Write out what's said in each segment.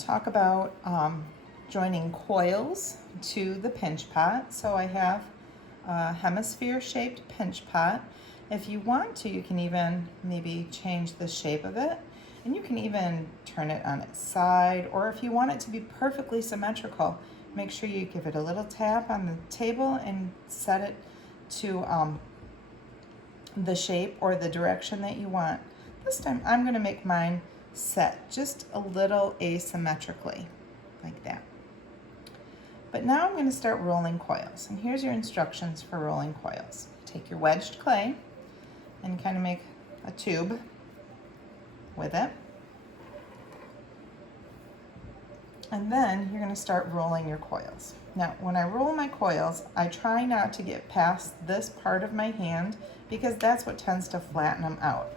to talk about joining coils to the pinch pot. So I have a hemisphere shaped pinch pot. If you want to, you can even maybe change the shape of it, and you can even turn it on its side, or if you want it to be perfectly symmetrical, make sure you give it a little tap on the table and set it to the shape or the direction that you want. This time I'm going to make mine set just a little asymmetrically, like that. But now I'm going to start rolling coils, and here's your instructions for rolling coils. Take your wedged clay and kind of make a tube with it. And then you're going to start rolling your coils. Now, when I roll my coils, I try not to get past this part of my hand because that's what tends to flatten them out.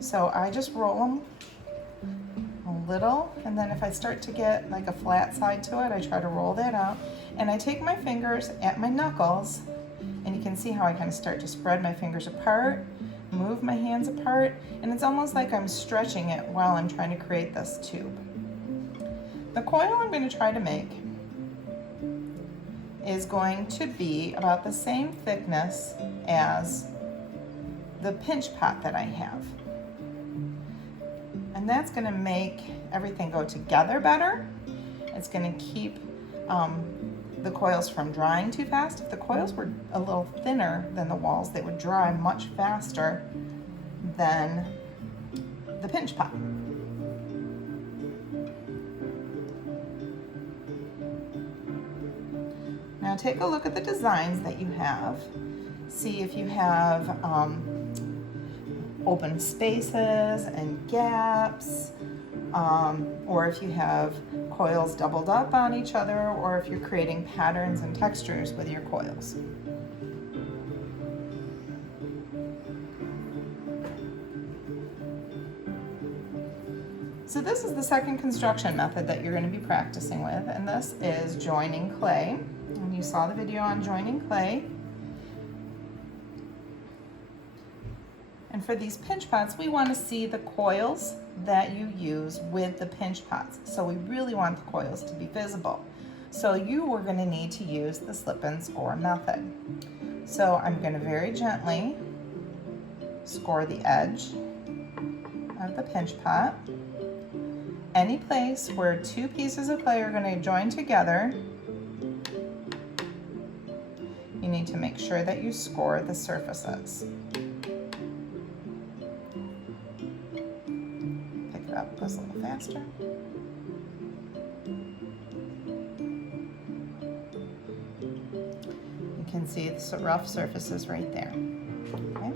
So I just roll them a little, and then if I start to get like a flat side to it, I try to roll that out. And I take my fingers at my knuckles, and you can see how I kind of start to spread my fingers apart, move my hands apart, and it's almost like I'm stretching it while I'm trying to create this tube. The coil I'm going to try to make is going to be about the same thickness as the pinch pot that I have. And that's going to make everything go together better. It's going to keep the coils from drying too fast. If the coils were a little thinner than the walls, they would dry much faster than the pinch pot. Now take a look at the designs that you have. See if you have open spaces and gaps, or if you have coils doubled up on each other, or if you're creating patterns and textures with your coils. So this is the second construction method that you're going to be practicing with, and this is joining clay. And you saw the video on joining clay. And for these pinch pots, we want to see the coils that you use with the pinch pots. So we really want the coils to be visible. So you are going to need to use the slip and score method. So I'm going to very gently score the edge of the pinch pot. Any place where two pieces of clay are going to join together, you need to make sure that you score the surfaces. Pick it up, goes a little faster. You can see the rough surfaces right there. Okay.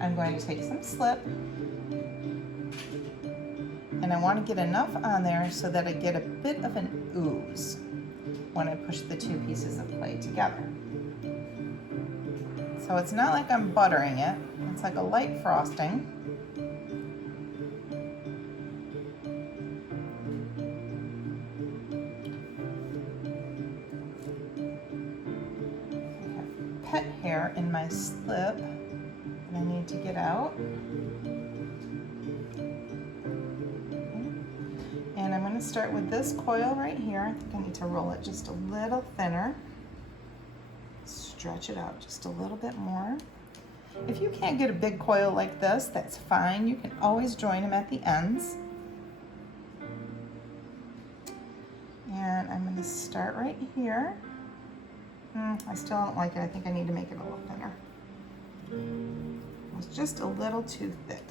I'm going to take some slip, and I want to get enough on there so that I get a bit of an ooze when I push the two pieces of clay together. So it's not like I'm buttering it, it's like a light frosting. I have pet hair in my slip that I need to get out. And I'm going to start with this coil right here. I think I need to roll it just a little thinner. Stretch it out just a little bit more. If you can't get a big coil like this, that's fine. You can always join them at the ends. And I'm going to start right here. I still don't like it. I think I need to make it a little thinner. It's just a little too thick.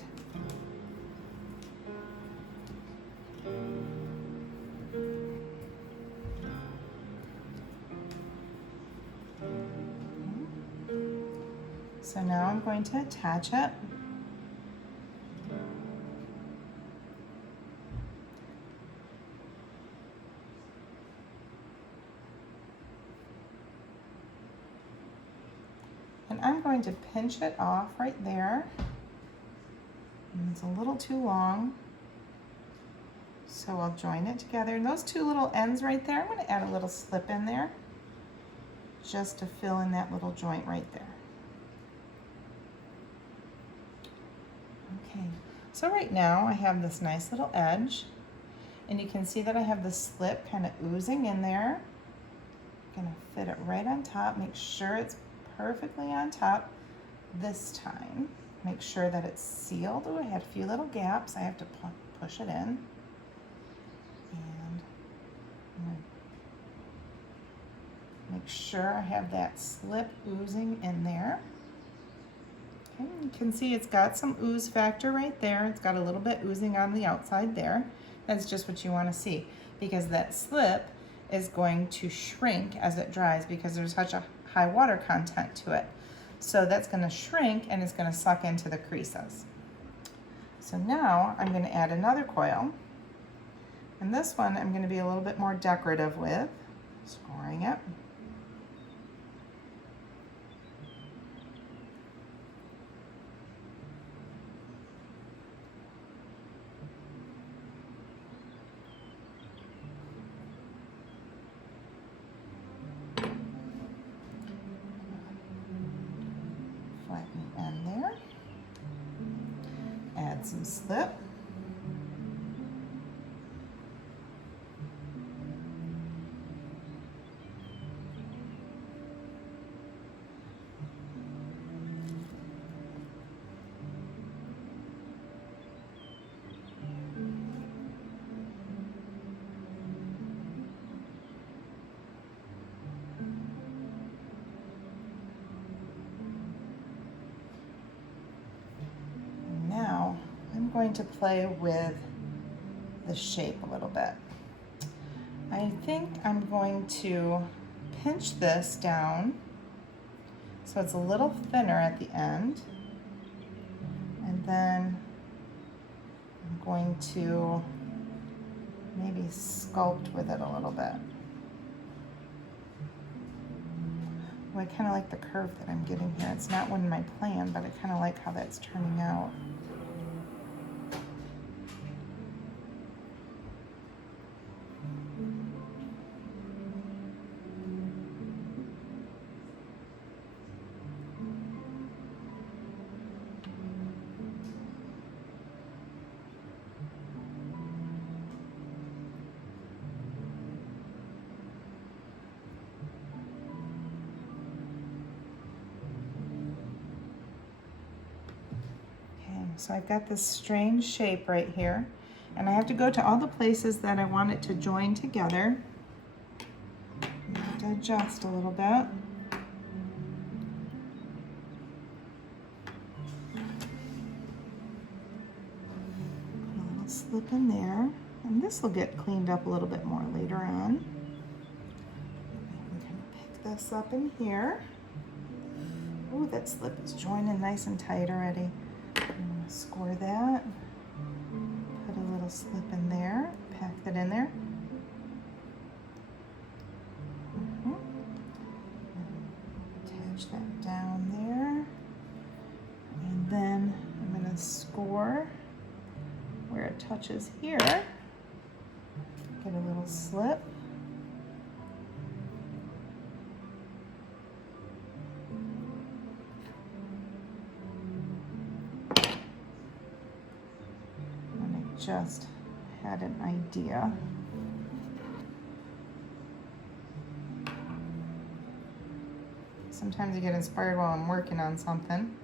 So now I'm going to attach it. And I'm going to pinch it off right there. And it's a little too long, so I'll join it together. And those two little ends right there, I'm going to add a little slip in there just to fill in that little joint right there. Okay, so right now I have this nice little edge, And you can see that I have the slip kind of oozing in there. Gonna fit it right on top. Make sure it's perfectly on top this time. Make sure that it's sealed. Oh, I had a few little gaps. I have to push it in. And I'm gonna make sure I have that slip oozing in there. Okay, you can see it's got some ooze factor right there. It's got a little bit oozing on the outside there. That's just what you want to see, because that slip is going to shrink as it dries because there's such a high water content to it. So that's going to shrink and it's going to suck into the creases. So now I'm going to add another coil. And this one I'm going to be a little bit more decorative with, scoring it. Flatten the end there. Add some slip. I'm going to play with the shape a little bit. I think I'm going to pinch this down so it's a little thinner at the end, and then I'm going to maybe sculpt with it a little bit. Oh, I kind of like the curve that I'm getting here. It's not one in my plan, but I kind of like how that's turning out. So I've got this strange shape right here, and I have to go to all the places that I want it to join together. I have to adjust a little bit. Put a little slip in there, and this will get cleaned up a little bit more later on. I'm going to pick this up in here. Oh, that slip is joining nice and tight already. I'm going to score that, put a little slip in there, pack that in there. Attach that down there, and then I'm going to score where it touches here, get a little slip. Just had an idea. Sometimes you get inspired while I'm working on something.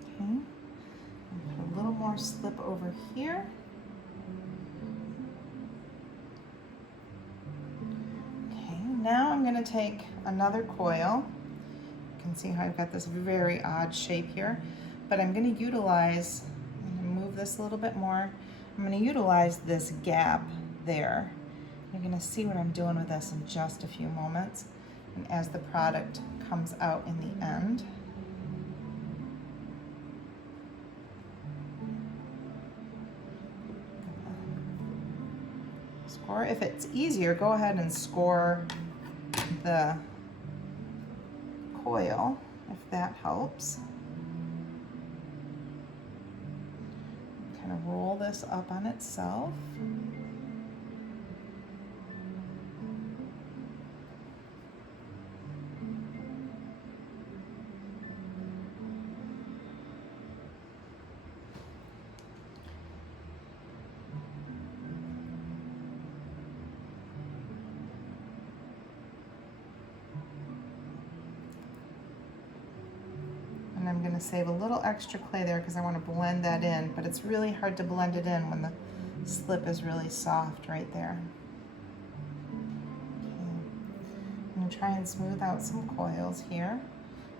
Okay, and put a little more slip over here. Okay, now I'm going to take another coil. You can see how I've got this very odd shape here, but I'm going to utilize, I'm going to move this a little bit more. I'm going to utilize this gap there. You're going to see what I'm doing with this in just a few moments, and as the product comes out in the end. Score. If it's easier, go ahead and score the coil, if that helps. Kind of roll this up on itself. And I'm going to save a little extra clay there because I want to blend that in, but it's really hard to blend it in when the slip is really soft right there. I'm going to try and smooth out some coils here.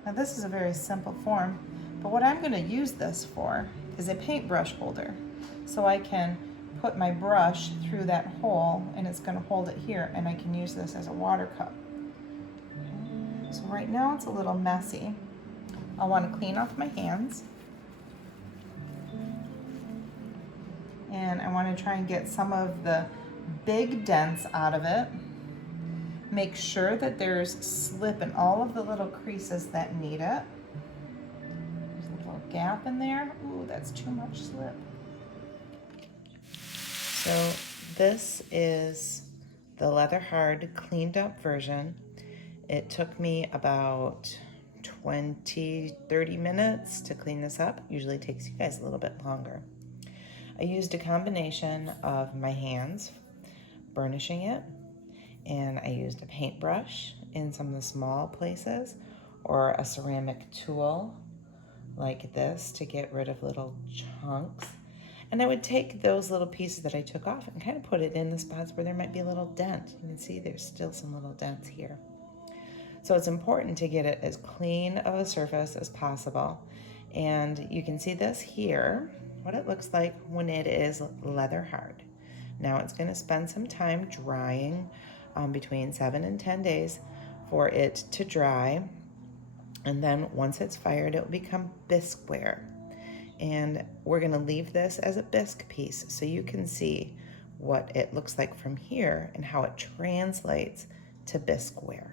Now this is a very simple form, but what I'm going to use this for is a paintbrush holder. So I can put my brush through that hole and it's going to hold it here, and I can use this as a water cup. Okay. So right now it's a little messy. I want to clean off my hands. And I want to try and get some of the big dents out of it. Make sure that there's slip in all of the little creases that need it. There's a little gap in there. Ooh, that's too much slip. So this is the leather hard cleaned up version. It took me about 20-30 minutes to clean this up. Usually takes you guys a little bit longer. I used a combination of my hands burnishing it, and I used a paintbrush in some of the small places, or a ceramic tool like this to get rid of little chunks. And I would take those little pieces that I took off and kind of put it in the spots where there might be a little dent. You can see there's still some little dents here. So it's important to get it as clean of a surface as possible. And you can see this here, what it looks like when it is leather hard. Now it's going to spend some time drying, between 7 and 10 days for it to dry. And then once it's fired, it will become bisqueware. And we're going to leave this as a bisque piece so you can see what it looks like from here and how it translates to bisqueware.